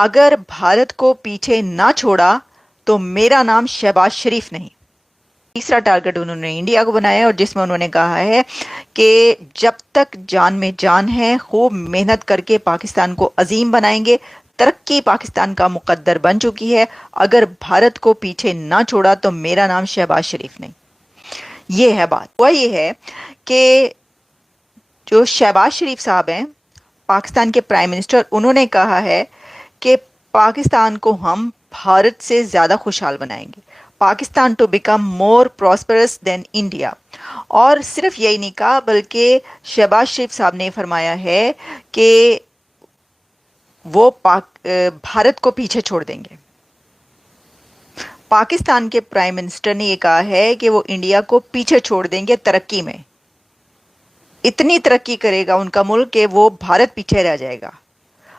अगर भारत को पीछे ना छोड़ा तो मेरा नाम शहबाज शरीफ नहीं। तीसरा टारगेट उन्होंने इंडिया को बनाया और जिसमें उन्होंने कहा है कि जब तक जान में जान है खूब मेहनत करके पाकिस्तान को अजीम बनाएंगे। तरक्की पाकिस्तान का मुकद्दर बन चुकी है। अगर भारत को पीछे ना छोड़ा तो मेरा नाम शहबाज शरीफ नहीं। ये है बात। वह ये है कि जो शहबाज शरीफ साहब हैं, पाकिस्तान के प्राइम मिनिस्टर, उन्होंने कहा है कि पाकिस्तान को हम भारत से ज़्यादा खुशहाल बनाएंगे। Pakistan to become more prosperous than India. और सिर्फ यही नहीं कहा बल्कि शहबाज शरीफ साहब ने फरमाया है कि वो भारत को पीछे छोड़ देंगे। पाकिस्तान के प्राइम मिनिस्टर ने यह कहा है कि वो इंडिया को पीछे छोड़ देंगे तरक्की में। इतनी तरक्की करेगा उनका मुल्क कि वो भारत पीछे रह जाएगा।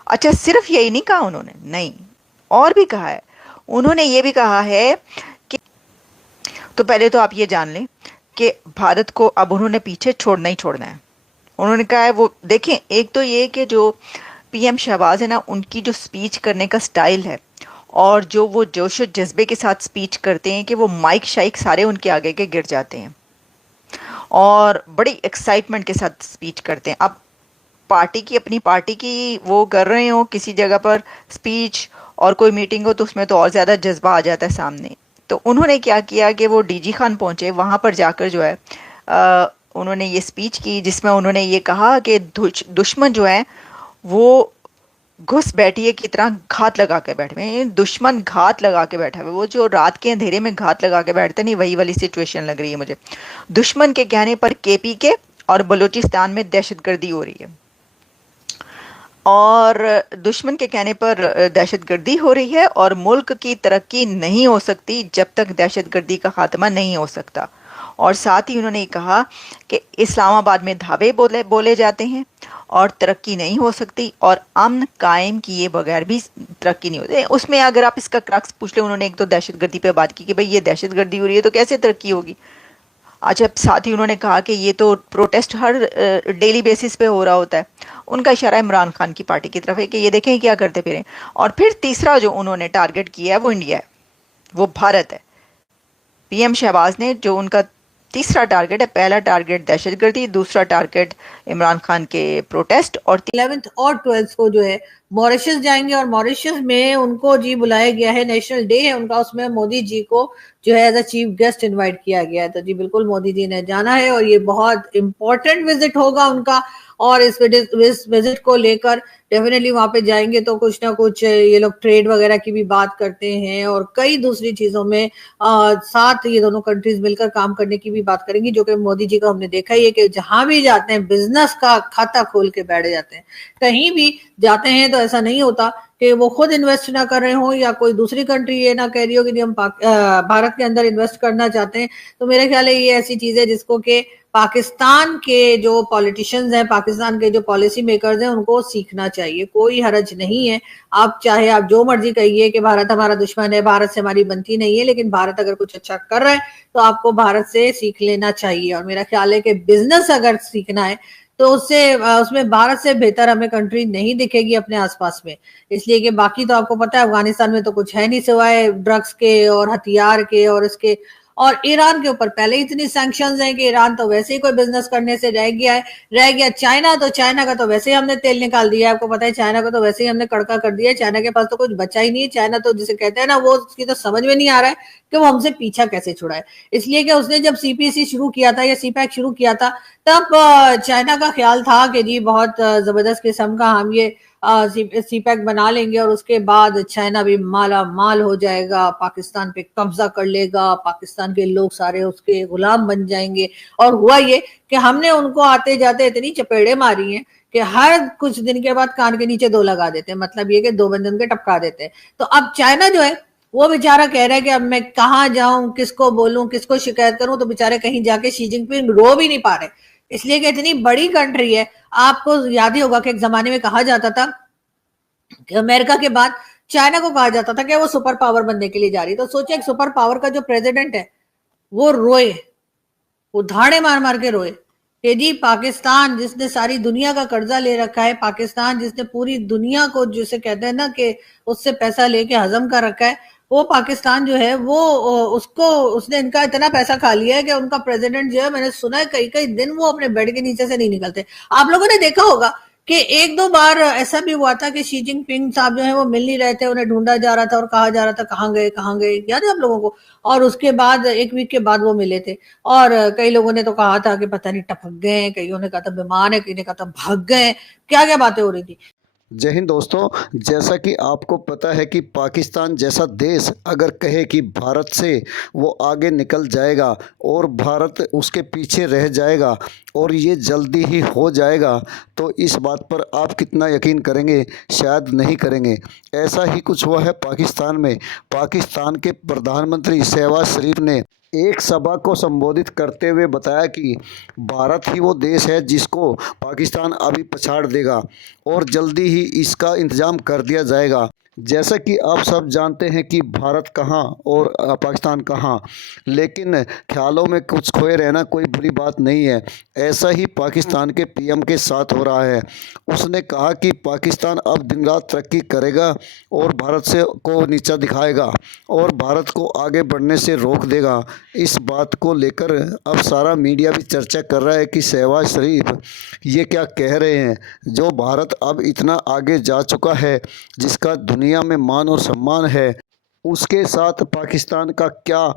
अच्छा, सिर्फ यही नहीं कहा उन्होंने, नहीं, और भी कहा है। उन्होंने ये भी कहा है कि तो पहले तो आप ये जान लें कि भारत को अब उन्होंने पीछे छोड़ना ही छोड़ना है। उन्होंने कहा है, वो देखें, एक तो ये कि जो पीएम शहबाज है ना, उनकी जो स्पीच करने का स्टाइल है और जो वो जोश और जज्बे के साथ स्पीच करते हैं कि वो माइक शाइक सारे उनके आगे के गिर जाते हैं और बड़ी एक्साइटमेंट के साथ स्पीच करते हैं। अब पार्टी की, अपनी पार्टी की वो कर रहे हो किसी जगह पर स्पीच और कोई मीटिंग हो तो उसमें तो और ज़्यादा जज्बा आ जाता है सामने। तो उन्होंने क्या किया कि वो डीजी खान पहुंचे, वहां पर जाकर जो है उन्होंने ये स्पीच की जिसमें उन्होंने ये कहा कि दुश्मन जो है वो घुस बैठिए की तरह घात लगा के बैठे हुए हैं। दुश्मन घात लगा के बैठा हुआ है। वो जो रात के अंधेरे में घात लगा के बैठते नहीं, वही वाली सिचुएशन लग रही है मुझे। दुश्मन के कहने पर केपी के और बलूचिस्तान में दहशतगर्दी हो रही है और दुश्मन के कहने पर दहशतगर्दी हो रही है और मुल्क की तरक्की नहीं हो सकती जब तक दहशतगर्दी का खात्मा नहीं हो सकता। और साथ ही उन्होंने कहा कि इस्लामाबाद में धावे बोले जाते हैं और तरक्की नहीं हो सकती और अमन कायम किए बगैर भी तरक्की नहीं होती। उसमें अगर आप इसका क्रक्स पूछ ले, उन्होंने एक तो दहशतगर्दी पे बात की कि भाई ये दहशतगर्दी हो रही है तो कैसे तरक्की होगी। अच्छा, साथ ही उन्होंने कहा कि ये तो प्रोटेस्ट हर डेली बेसिस पे हो रहा होता है। उनका इशारा इमरान खान की पार्टी की तरफ है कि ये देखें क्या करते फिरें। और फिर तीसरा जो उन्होंने टारगेट किया है वो इंडिया है, वो भारत है। पीएम शहबाज ने जो उनका तीसरा टारगेट है, पहला टारगेट दहशतगर्दी, दूसरा टारगेट इमरान खान के प्रोटेस्ट, और 11th और 12th को जो है मॉरिशस जाएंगे और मॉरिशस में उनको जी बुलाया गया है, नेशनल डे है उनका, उसमें मोदी जी को जो है as a chief guest invite किया गया है। तो जी बिल्कुल मोदी जी ने जाना है और ये बहुत इंपॉर्टेंट विजिट होगा उनका। और इस विजिट को लेकर डेफिनेटली वहां पे जाएंगे तो कुछ ना कुछ ये लोग ट्रेड वगैरह की भी बात करते हैं और कई दूसरी चीजों में साथ ये दोनों कंट्रीज मिलकर काम करने की भी बात करेंगी, जो कि मोदी जी को हमने देखा ही है कि जहां भी जाते हैं बिजनेस का खाता खोल के बैठ जाते हैं। कहीं भी जाते हैं तो ऐसा नहीं होता कि वो खुद इन्वेस्ट ना कर रहे हो या कोई दूसरी कंट्री ये ना कह रही हो कि हम भारत के अंदर इन्वेस्ट करना चाहते हैं। तो मेरे ख्याल है ये ऐसी चीज है जिसको कि पाकिस्तान के जो पॉलिटिशियंस हैं, पाकिस्तान के जो पॉलिसी मेकर्स हैं, उनको सीखना चाहिए। कोई हरज नहीं है, आप चाहे आप जो मर्जी कहिए कि भारत हमारा दुश्मन है, भारत से हमारी बनती नहीं है, लेकिन भारत अगर कुछ अच्छा कर रहा है तो आपको भारत से सीख लेना चाहिए। और मेरा ख्याल है कि बिजनेस अगर सीखना है तो उसमें भारत से बेहतर हमें कंट्री नहीं दिखेगी अपने आसपास में। इसलिए कि बाकी तो आपको पता है अफगानिस्तान में तो कुछ है नहीं सिवाय ड्रग्स के और हथियार के और इसके। और ईरान के ऊपर पहले इतनी सैंक्शंस हैं कि ईरान तो वैसे ही कोई बिजनेस करने से रह गया। चाइना का तो वैसे ही हमने तेल निकाल दिया है, आपको पता है चाइना का तो वैसे ही हमने कड़का कर दिया है। चाइना के पास तो कुछ बचा ही नहीं है। चाइना तो जिसे कहते हैं ना, वो उसकी तो समझ में नहीं आ रहा है कि वो हमसे पीछा कैसे छुड़ाए। इसलिए कि उसने जब सीपीसी शुरू किया था या सीपैक शुरू किया था तब चाइना का ख्याल था कि जी बहुत जबरदस्त किस्म का हम ये सीपैक बना लेंगे और उसके बाद चाइना भी माला माल हो जाएगा, पाकिस्तान पे कब्जा कर लेगा, पाकिस्तान के लोग सारे उसके गुलाम बन जाएंगे। और हुआ ये कि हमने उनको आते जाते इतनी चपेड़े मारी हैं कि हर कुछ दिन के बाद कान के नीचे दो लगा देते हैं। मतलब ये कि दो बंदे उनके टपका देते हैं। तो अब चाइना जो है वो बेचारा कह रहा है कि अब मैं कहाँ जाऊं, किसको बोलूं, किसको शिकायत करूं। तो बेचारे कहीं जाके शी जिनपिंग रो भी नहीं पा रहे, इसलिए कि इतनी बड़ी कंट्री है। आपको याद ही होगा कि एक जमाने में कहा जाता था कि अमेरिका के बाद चाइना को कहा जाता था कि वो सुपर पावर बनने के लिए जा रही है। तो सोचिए एक सुपर पावर का जो प्रेसिडेंट है वो रोए, वो धाड़े मार मार के रोए कि जी पाकिस्तान जिसने सारी दुनिया का कर्जा ले रखा है, पाकिस्तान जिसने पूरी दुनिया को, जिसे कहते हैं ना कि उससे पैसा लेके हजम कर रखा है, वो पाकिस्तान जो है वो उसको उसने इनका इतना पैसा खा लिया है कि उनका प्रेसिडेंट जो है, मैंने सुना है कई कई दिन वो अपने बेड के नीचे से नहीं निकलते। आप लोगों ने देखा होगा कि एक दो बार ऐसा भी हुआ था कि शी जिनपिंग साहब जो है वो मिल नहीं रहे थे, उन्हें ढूंढा जा रहा था और कहा जा रहा था कहाँ गए कहाँ गए, याद है आप लोगों को? और उसके बाद एक वीक के बाद वो मिले थे, और कई लोगों ने तो कहा था कि पता नहीं टपक गए, कईयों ने कहा था बीमार है, कई ने कहा था भाग गए, क्या क्या बातें हो रही थी। जय हिंद दोस्तों। जैसा कि आपको पता है कि पाकिस्तान जैसा देश अगर कहे कि भारत से वो आगे निकल जाएगा और भारत उसके पीछे रह जाएगा और ये जल्दी ही हो जाएगा, तो इस बात पर आप कितना यकीन करेंगे? शायद नहीं करेंगे। ऐसा ही कुछ हुआ है पाकिस्तान में। पाकिस्तान के प्रधानमंत्री शहबाज शरीफ ने एक सभा को संबोधित करते हुए बताया कि भारत ही वो देश है जिसको पाकिस्तान अभी पछाड़ देगा और जल्दी ही इसका इंतज़ाम कर दिया जाएगा। जैसा कि आप सब जानते हैं कि भारत कहाँ और पाकिस्तान कहाँ, लेकिन ख्यालों में कुछ खोए रहना कोई बुरी बात नहीं है। ऐसा ही पाकिस्तान के पीएम के साथ हो रहा है। उसने कहा कि पाकिस्तान अब दिन रात तरक्की करेगा और भारत से को नीचा दिखाएगा और भारत को आगे बढ़ने से रोक देगा। इस बात को लेकर अब सारा मीडिया भी चर्चा कर रहा है कि शहबाज शरीफ ये क्या कह रहे हैं। जो भारत अब इतना आगे जा चुका है, जिसका दुनिया में मान और सम्मान है, उसके साथ पाकिस्तान का क्या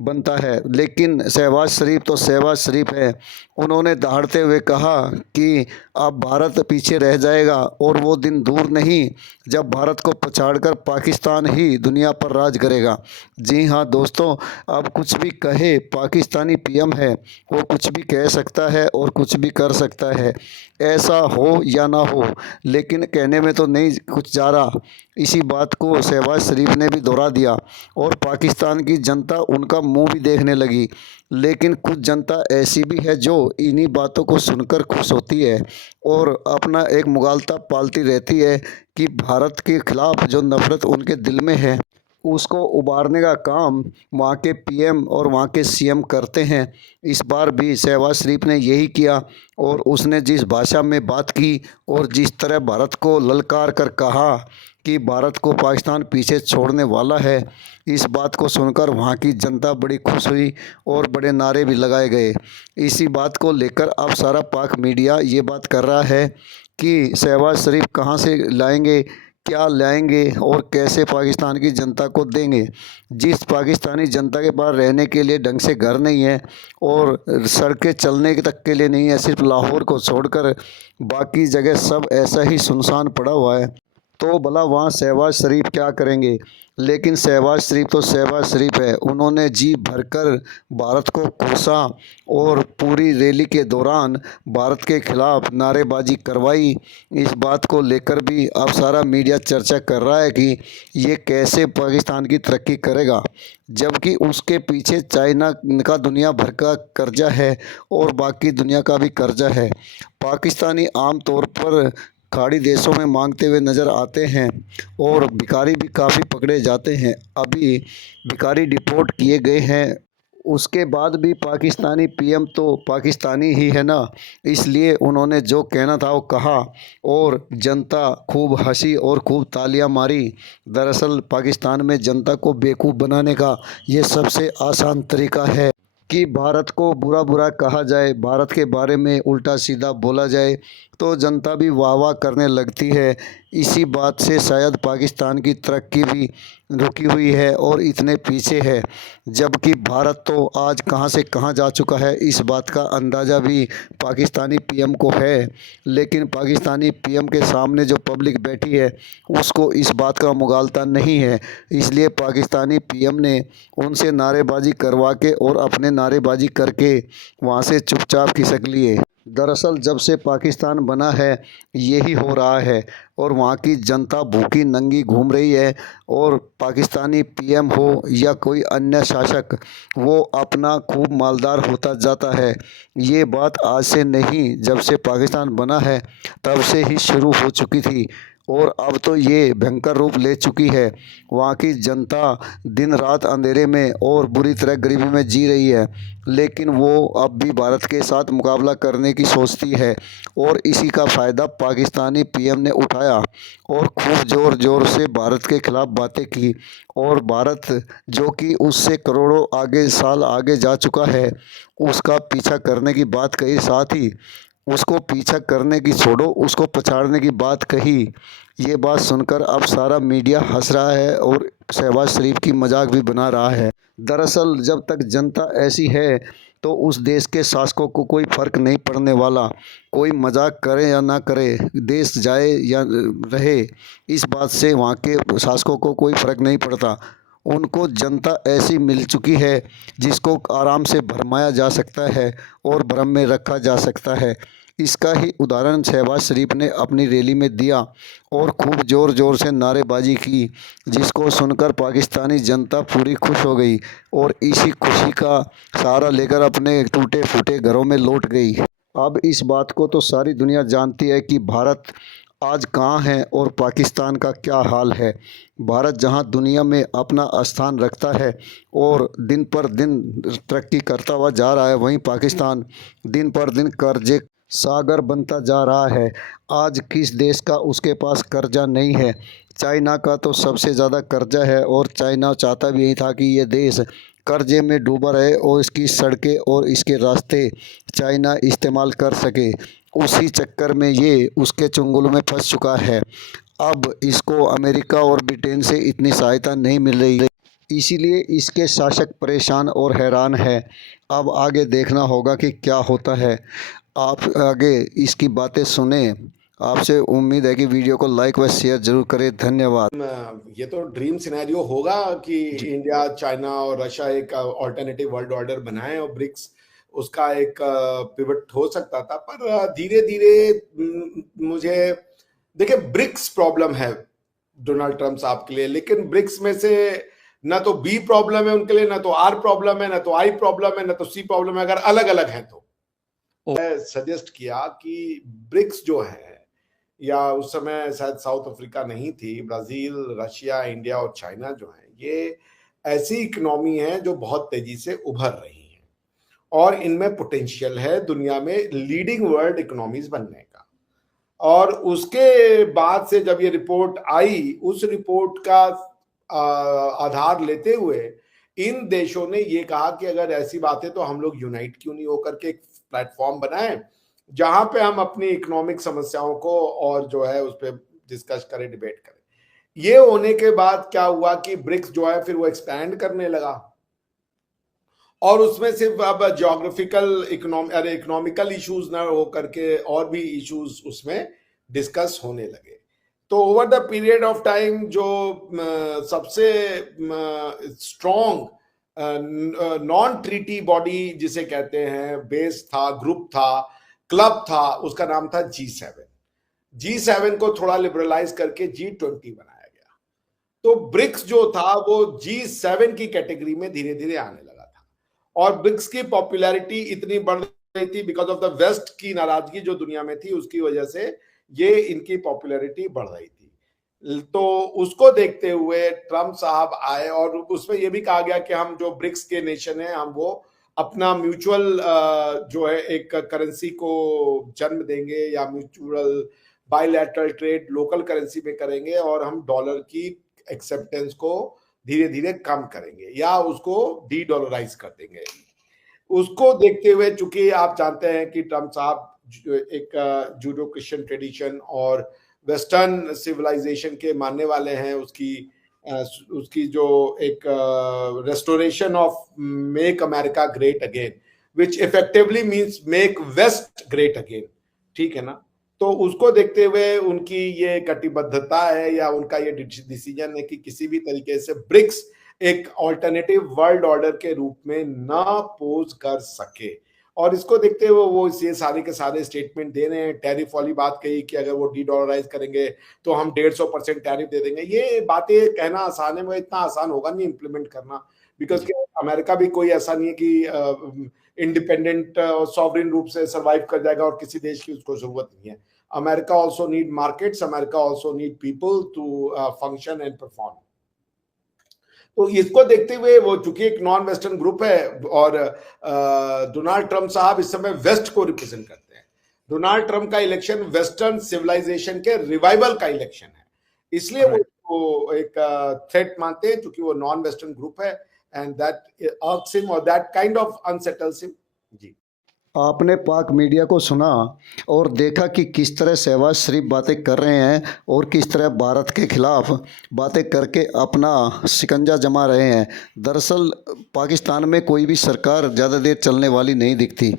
बनता है। लेकिन शहबाज शरीफ तो शहबाज शरीफ है। उन्होंने दहाड़ते हुए कहा कि अब भारत पीछे रह जाएगा और वो दिन दूर नहीं जब भारत को पछाड़कर पाकिस्तान ही दुनिया पर राज करेगा। जी हाँ दोस्तों, अब कुछ भी कहे पाकिस्तानी पीएम है, वो कुछ भी कह सकता है और कुछ भी कर सकता है, ऐसा हो या ना हो, लेकिन कहने में तो नहीं कुछ जा रहा। इसी बात को शहबाज शरीफ ने भी दोहरा दिया और पाकिस्तान की जनता उनका मुंह भी देखने लगी। लेकिन कुछ जनता ऐसी भी है जो इन्हीं बातों को सुनकर खुश होती है और अपना एक मुगालता पालती रहती है कि भारत के खिलाफ जो नफ़रत उनके दिल में है उसको उबारने का काम वहाँ के पीएम और वहाँ के सीएम करते हैं। इस बार भी शहबाज शरीफ ने यही किया और उसने जिस भाषा में बात की और जिस तरह भारत को ललकार कर कहा कि भारत को पाकिस्तान पीछे छोड़ने वाला है, इस बात को सुनकर वहाँ की जनता बड़ी खुश हुई और बड़े नारे भी लगाए गए। इसी बात को लेकर अब सारा पाक मीडिया ये बात कर रहा है कि शहबाज शरीफ कहाँ से लाएंगे, क्या लाएंगे और कैसे पाकिस्तान की जनता को देंगे। जिस पाकिस्तानी जनता के पास रहने के लिए ढंग से घर नहीं है और सड़कें चलने तक के लिए नहीं है, सिर्फ लाहौर को छोड़कर बाकी जगह सब ऐसा ही सुनसान पड़ा हुआ है, तो भला वहाँ शहबाज शरीफ क्या करेंगे। लेकिन शहबाज शरीफ तो शहबाज शरीफ है। उन्होंने जी भरकर भारत को कोसा और पूरी रैली के दौरान भारत के खिलाफ नारेबाजी करवाई। इस बात को लेकर भी अब सारा मीडिया चर्चा कर रहा है कि ये कैसे पाकिस्तान की तरक्की करेगा, जबकि उसके पीछे चाइना का दुनिया भर का कर्जा है और बाकी दुनिया का भी कर्जा है। पाकिस्तानी आम तौर पर खाड़ी देशों में मांगते हुए नज़र आते हैं और भिखारी भी काफ़ी पकड़े जाते हैं। अभी भिखारी डिपोर्ट किए गए हैं। उसके बाद भी पाकिस्तानी पीएम तो पाकिस्तानी ही है ना, इसलिए उन्होंने जो कहना था वो कहा और जनता खूब हंसी और खूब तालियां मारी। दरअसल पाकिस्तान में जनता को बेवकूफ़ बनाने का ये सबसे आसान तरीका है कि भारत को बुरा बुरा कहा जाए, भारत के बारे में उल्टा सीधा बोला जाए, तो जनता भी वाह वाह करने लगती है। इसी बात से शायद पाकिस्तान की तरक्की भी रुकी हुई है और इतने पीछे है, जबकि भारत तो आज कहां से कहां जा चुका है, इस बात का अंदाज़ा भी पाकिस्तानी पीएम को है। लेकिन पाकिस्तानी पीएम के सामने जो पब्लिक बैठी है उसको इस बात का मुगालता नहीं है, इसलिए पाकिस्तानी पीएम ने उनसे नारेबाजी करवा के और अपने नारेबाजी करके वहाँ से चुपचाप खिसक लिए। दरअसल जब से पाकिस्तान बना है यही हो रहा है और वहाँ की जनता भूखी नंगी घूम रही है और पाकिस्तानी पीएम हो या कोई अन्य शासक, वो अपना खूब मालदार होता जाता है। ये बात आज से नहीं, जब से पाकिस्तान बना है तब से ही शुरू हो चुकी थी और अब तो ये भयंकर रूप ले चुकी है। वहाँ की जनता दिन रात अंधेरे में और बुरी तरह गरीबी में जी रही है, लेकिन वो अब भी भारत के साथ मुकाबला करने की सोचती है। और इसी का फ़ायदा पाकिस्तानी पीएम ने उठाया और खूब ज़ोर ज़ोर से भारत के ख़िलाफ़ बातें की। और भारत जो कि उससे करोड़ों आगे साल आगे जा चुका है, उसका पीछा करने की बात कही, साथ ही उसको पीछा करने की छोड़ो, उसको पछाड़ने की बात कही। ये बात सुनकर अब सारा मीडिया हंस रहा है और शहबाज शरीफ की मजाक भी बना रहा है। दरअसल जब तक जनता ऐसी है तो उस देश के शासकों को कोई फ़र्क नहीं पड़ने वाला। कोई मजाक करे या ना करे, देश जाए या रहे, इस बात से वहाँ के शासकों को कोई फ़र्क नहीं पड़ता। उनको जनता ऐसी मिल चुकी है जिसको आराम से भरमाया जा सकता है और भ्रम में रखा जा सकता है। इसका ही उदाहरण शहबाज शरीफ ने अपनी रैली में दिया और खूब ज़ोर ज़ोर से नारेबाजी की, जिसको सुनकर पाकिस्तानी जनता पूरी खुश हो गई और इसी खुशी का सहारा लेकर अपने टूटे फूटे घरों में लौट गई। अब इस बात को तो सारी दुनिया जानती है कि भारत आज कहाँ है और पाकिस्तान का क्या हाल है। भारत जहाँ दुनिया में अपना स्थान रखता है और दिन पर दिन तरक्की करता हुआ जा रहा है, वहीं पाकिस्तान दिन पर दिन कर्जे सागर बनता जा रहा है। आज किस देश का उसके पास कर्जा नहीं है। चाइना का तो सबसे ज़्यादा कर्जा है और चाइना चाहता भी यही था कि ये देश कर्जे में डूबा रहे और इसकी सड़कें और इसके रास्ते चाइना इस्तेमाल कर सके। उसी चक्कर में ये उसके चंगुल में फंस चुका है। अब इसको अमेरिका और ब्रिटेन से इतनी सहायता नहीं मिल रही, इसीलिए इसके शासक परेशान और हैरान है। अब आगे देखना होगा कि क्या होता है। आप आगे इसकी बातें सुने। आपसे उम्मीद है कि वीडियो को लाइक व शेयर जरूर करें। धन्यवाद। ये तो ड्रीम सिनेरियो होगा कि इंडिया, चाइना और रशिया एक ऑल्टरनेटिव वर्ल्ड ऑर्डर बनाए और ब्रिक्स उसका एक पिवट हो सकता था, पर धीरे धीरे मुझे देखिए ब्रिक्स प्रॉब्लम है डोनाल्ड ट्रम्प साहब के लिए, लेकिन ब्रिक्स में से ना तो बी प्रॉब्लम है उनके लिए, ना तो आर प्रॉब्लम है, ना तो आई प्रॉब्लम है, ना तो सी प्रॉब्लम है। अगर अलग अलग है तो मैं सजेस्ट किया कि ब्रिक्स जो है, या उस समय शायद साउथ अफ्रीका नहीं थी, ब्राजील, रशिया, इंडिया और चाइना जो है, ये ऐसी इकोनॉमी है जो बहुत तेजी से उभर रही है और इनमें पोटेंशियल है दुनिया में लीडिंग वर्ल्ड इकोनॉमीज बनने का। और उसके बाद से जब ये रिपोर्ट आई, उस रिपोर्ट का आधार लेते हुए इन देशों ने ये कहा कि अगर ऐसी बात है तो हम लोग यूनाइट क्यों नहीं होकर के एक प्लेटफॉर्म बनाएं जहां पे हम अपनी इकोनॉमिक समस्याओं को और जो है उस पर डिस्कस करें, डिबेट करें। ये होने के बाद क्या हुआ कि ब्रिक्स जो है फिर वो एक्सपैंड करने लगा और उसमें सिर्फ अब ज्योग्राफिकल इकोनॉमिकल इश्यूज ना हो करके और भी इश्यूज उसमें डिस्कस होने लगे। तो over the period of time जो सबसे स्ट्रॉन्ग नॉन ट्रीटी बॉडी जिसे कहते हैं, बेस था, ग्रुप था, क्लब था, उसका नाम था G7। G7 को थोड़ा लिबरलाइज करके G20 बनाया गया। तो ब्रिक्स जो था वो G7 की कैटेगरी में धीरे धीरे आने लगा था और ब्रिक्स की पॉपुलैरिटी इतनी बढ़ रही थी बिकॉज ऑफ द वेस्ट की नाराजगी जो दुनिया में थी, उसकी वजह से ये इनकी पॉपुलैरिटी बढ़ रही थी। तो उसको देखते हुए ट्रम्प साहब आए और उसमें यह भी कहा गया कि हम जो ब्रिक्स के नेशन हैं, हम वो अपना म्यूचुअल जो है एक करेंसी को जन्म देंगे या mutual bilateral trade local currency में करेंगे और हम डॉलर की एक्सेप्टेंस को धीरे धीरे कम करेंगे या उसको डी डॉलराइज कर देंगे। उसको देखते हुए, चूंकि आप जानते हैं कि ट्रम्प साहब एक जूडो क्रिश्चियन ट्रेडिशन और वेस्टर्न सिविलाइजेशन के मानने वाले हैं, उसकी जो एक restoration of make America great again, which effectively means make west great again, ठीक है ना। तो उसको देखते हुए उनकी ये कटिबद्धता है या उनका ये डिसीजन है कि किसी भी तरीके से ब्रिक्स एक ऑल्टरनेटिव वर्ल्ड ऑर्डर के रूप में ना पोज कर सके। और इसको देखते हुए वो ये सारे के सारे स्टेटमेंट दे रहे हैं। टैरिफ वाली बात कही कि अगर वो डी डॉलराइज करेंगे तो हम 150% टैरिफ दे देंगे। ये बातें कहना आसान है, मगर इतना आसान होगा नहीं इम्प्लीमेंट करना, बिकॉज अमेरिका भी कोई ऐसा नहीं है कि इंडिपेंडेंट और सॉवरेन रूप से सर्वाइव कर जाएगा और किसी देश की उसको जरूरत नहीं है। America also need markets, America also need people to function and perform. तो इसको देखते हुए वो चूंकि एक नॉन वेस्टर्न ग्रुप है और डोनाल्ड ट्रंप साहब इस समय वेस्ट को रिप्रेजेंट करते हैं। डोनाल्ड ट्रंप का इलेक्शन वेस्टर्न सिविलाइजेशन के रिवाइवल का इलेक्शन है, इसलिए वो एक थ्रेट मानते हैं क्योंकि वो नॉन वेस्टर्न ग्रुप है एंड दैट अर्क्स हिम और दैट काइंड ऑफ अनसेटल्स हिम। जी, आपने पाक मीडिया को सुना और देखा कि किस तरह शहबाज शरीफ बातें कर रहे हैं और किस तरह भारत के खिलाफ बातें करके अपना शिकंजा जमा रहे हैं। दरअसल पाकिस्तान में कोई भी सरकार ज़्यादा देर चलने वाली नहीं दिखती।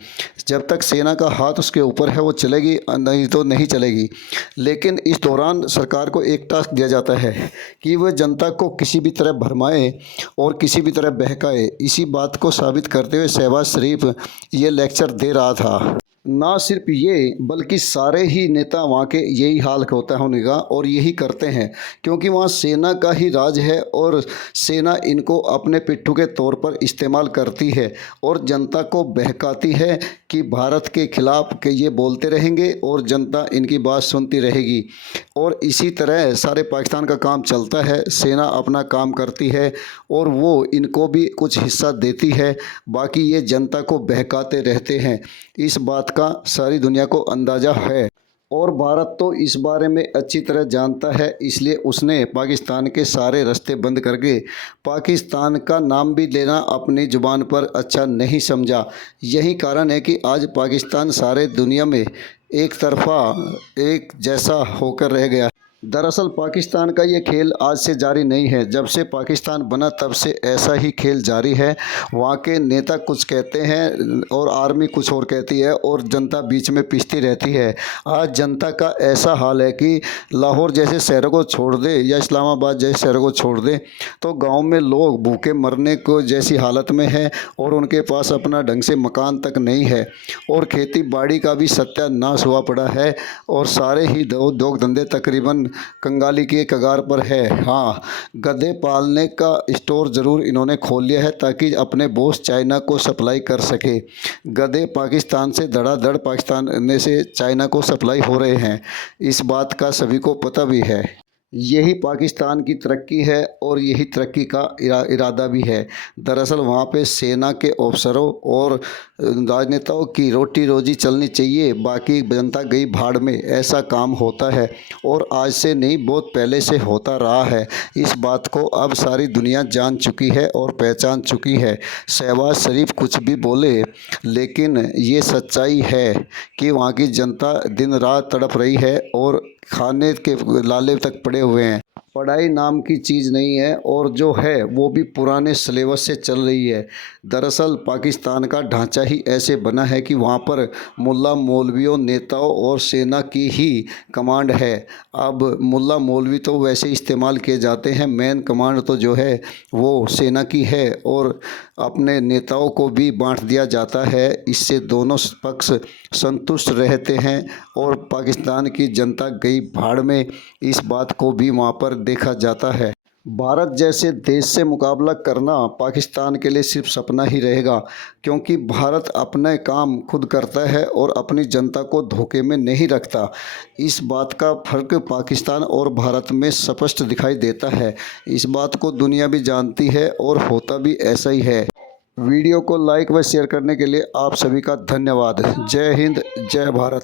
जब तक सेना का हाथ उसके ऊपर है वो चलेगी, नहीं तो नहीं चलेगी। लेकिन इस दौरान सरकार को एक टास्क दिया जाता है कि वह जनता को किसी भी तरह भरमाए और किसी भी तरह बहकाए। इसी बात को साबित करते हुए शहबाज शरीफ ये लेक्चर दे रहा था। ना सिर्फ ये बल्कि सारे ही नेता वहाँ के यही हाल होता है उनका और यही करते हैं, क्योंकि वहाँ सेना का ही राज है और सेना इनको अपने पिट्ठू के तौर पर इस्तेमाल करती है और जनता को बहकाती है कि भारत के खिलाफ के ये बोलते रहेंगे और जनता इनकी बात सुनती रहेगी। और इसी तरह सारे पाकिस्तान का काम चलता है। सेना अपना काम करती है और वो इनको भी कुछ हिस्सा देती है, बाकी ये जनता को बहकाते रहते हैं। इस बात का सारी दुनिया को अंदाज़ा है और भारत तो इस बारे में अच्छी तरह जानता है, इसलिए उसने पाकिस्तान के सारे रास्ते बंद करके पाकिस्तान का नाम भी लेना अपनी ज़ुबान पर अच्छा नहीं समझा। यही कारण है कि आज पाकिस्तान सारे दुनिया में एक तरफा एक जैसा होकर रह गया। दरअसल पाकिस्तान का ये खेल आज से जारी नहीं है, जब से पाकिस्तान बना तब से ऐसा ही खेल जारी है। वहाँ के नेता कुछ कहते हैं और आर्मी कुछ और कहती है और जनता बीच में पिसती रहती है। आज जनता का ऐसा हाल है कि लाहौर जैसे शहरों को छोड़ दे या इस्लामाबाद जैसे शहरों को छोड़ दे तो गाँव में लोग भूखे मरने को जैसी हालत में है और उनके पास अपना ढंग से मकान तक नहीं है और खेती बाड़ी का भी सत्यानाश हुआ पड़ा है और सारे ही उद्योग धंधे तकरीबन कंगाली के कगार पर है। हाँ, गधे पालने का स्टोर ज़रूर इन्होंने खोल लिया है ताकि अपने बॉस चाइना को सप्लाई कर सके। गधे पाकिस्तान से धड़ाधड़ पाकिस्तान में से चाइना को सप्लाई हो रहे हैं, इस बात का सभी को पता भी है। यही पाकिस्तान की तरक्की है और यही तरक्की का इरादा भी है। दरअसल वहाँ पे सेना के अफसरों और राजनेताओं की रोटी रोजी चलनी चाहिए, बाकी जनता गई भाड़ में, ऐसा काम होता है और आज से नहीं बहुत पहले से होता रहा है। इस बात को अब सारी दुनिया जान चुकी है और पहचान चुकी है। शहबाज शरीफ कुछ भी बोले लेकिन ये सच्चाई है कि वहाँ की जनता दिन रात तड़प रही है और खाने के लाले तक पड़े हुए हैं। पढ़ाई नाम की चीज़ नहीं है और जो है वो भी पुराने सिलेबस से चल रही है। दरअसल पाकिस्तान का ढांचा ही ऐसे बना है कि वहाँ पर मुल्ला मौलवियों, नेताओं और सेना की ही कमांड है। अब मुल्ला मौलवी तो वैसे इस्तेमाल किए जाते हैं, मेन कमांड तो जो है वो सेना की है और अपने नेताओं को भी बांट दिया जाता है। इससे दोनों पक्ष संतुष्ट रहते हैं और पाकिस्तान की जनता गई भाड़ में, इस बात को भी वहाँ पर देखा जाता है। भारत जैसे देश से मुकाबला करना पाकिस्तान के लिए सिर्फ सपना ही रहेगा, क्योंकि भारत अपने काम खुद करता है और अपनी जनता को धोखे में नहीं रखता। इस बात का फ़र्क पाकिस्तान और भारत में स्पष्ट दिखाई देता है। इस बात को दुनिया भी जानती है और होता भी ऐसा ही है। वीडियो को लाइक व शेयर करने के लिए आप सभी का धन्यवाद। जय हिंद, जय भारत।